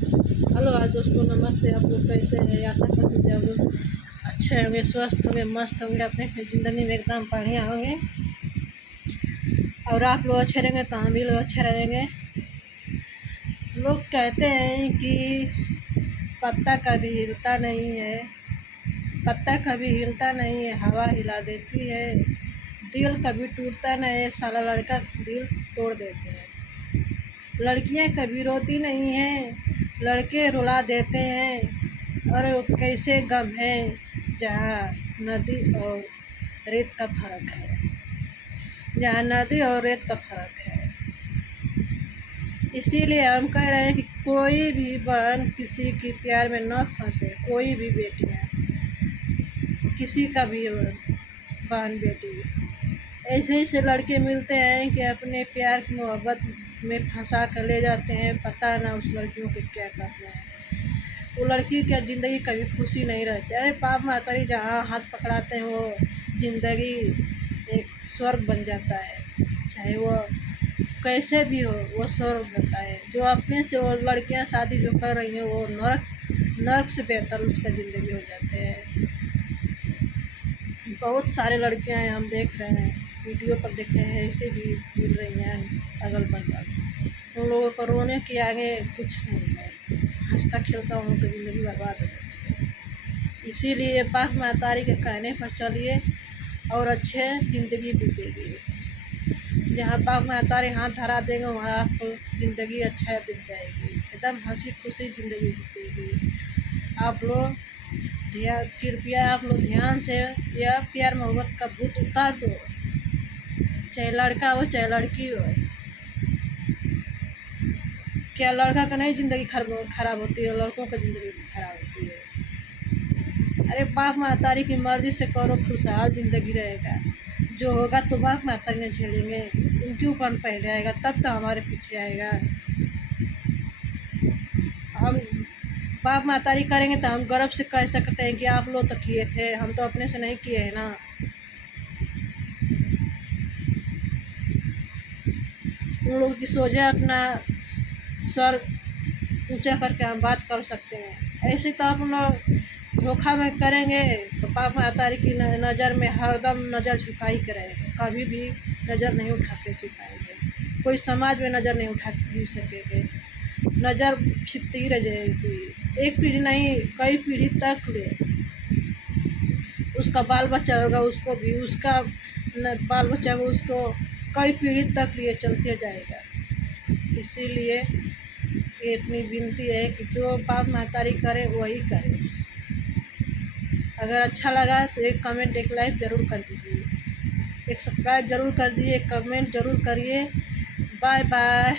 Hello आज दोस्तों, नमस्ते। आप लोग कैसे हैं? आशा करते हैं आप लोग अच्छे होंगे, स्वस्थ होंगे, मस्त होंगे, अपने ज़िंदगी में एकदम बढ़िया होंगे। और आप लोग अच्छे रहेंगे तो हम भी लोग अच्छे रहेंगे। लोग कहते हैं कि पत्ता कभी हिलता नहीं है, पत्ता कभी हिलता नहीं है, हवा हिला देती है। दिल कभी टूटता नहीं है, साला लड़का दिल तोड़ देते हैं। लड़कियां कभी रोती नहीं हैं, लड़के रुला देते हैं। और कैसे गम है जहाँ नदी और रेत का फर्क है, जहाँ नदी और रेत का फर्क है। इसीलिए हम कह रहे हैं कि कोई भी बहन किसी के प्यार में न फंसे, कोई भी बेटियां, किसी का भी बहन बेटी। ऐसे ऐसे लड़के मिलते हैं कि अपने प्यार की मोहब्बत में फंसा कर ले जाते हैं, पता ना उस लड़कियों के क्या करना है। वो लड़की की ज़िंदगी कभी खुशी नहीं रहती। अरे बाप मातारी जहाँ हाथ पकड़ाते हैं वो ज़िंदगी एक स्वर्ग बन जाता है। चाहे वो कैसे भी हो, वो स्वर्ग होता है। जो अपने से वो लड़कियां शादी जो कर रही हैं वो नरक, नरक से बेहतर उसका ज़िंदगी हो जाते हैं। बहुत सारे लड़कियां हैं, हम देख रहे हैं, वीडियो पर देख रहे हैं, ऐसे भी मिल रही हैं अगल बगल। उन लोगों को रोने के आगे कुछ नहीं है, हंसता खेलता उन लोग की ज़िंदगी बर्बाद हो जाती है। इसीलिए बाप महतारी के कहने पर चलिए और अच्छे ज़िंदगी बीतेगी। जहाँ बाप महतारी हाथ धरा देंगे वहाँ आपको ज़िंदगी अच्छा बीत जाएगी, एकदम हंसी खुशी ज़िंदगी बीतेगी। आप लोग कृपया आप लोग ध्यान से यह प्यार मोहब्बत का भूत उतार दो, चाहे लड़का हो चाहे लड़की हो। क्या लड़का का नहीं ज़िंदगी खराब होती है, लड़कों की ज़िंदगी खराब होती है। अरे बाप महतारी की मर्जी से करो, खुशहाल ज़िंदगी रहेगा। जो होगा तो बाप महतारी ने झेलेंगे, उनके ऊपर पड़ जाएगा, तब तो हमारे पीछे आएगा। हम बाप महतारी करेंगे तो हम गर्व से कह सकते हैं कि आप लोग तो किए थे, हम तो अपने से नहीं किए हैं ना। उन लोगों की सोचे अपना सर ऊंचा करके हम बात कर सकते हैं। ऐसे तो आप लोग धोखा में करेंगे तो बाप महतारी की नज़र में हरदम नज़र झुकाई करेंगे, कभी भी नज़र नहीं उठा के झुकाएंगे। कोई समाज में नज़र नहीं उठा भी सकेंगे, नज़र छिपती ही रह जाएगी। एक पीढ़ी नहीं, कई पीढ़ी तक ले उसका बाल बच्चा होगा, उसको भी उसका बाल बच्चा होगा, उसको कई पीढ़ी तक लिए चलते जाएगा। इसीलिए ये इतनी विनती है कि जो बाप महतारी करे वही करे। अगर अच्छा लगा तो एक कमेंट एक लाइक ज़रूर कर दीजिए, एक सब्सक्राइब ज़रूर कर दीजिए, एक कमेंट ज़रूर करिए। Bye bye.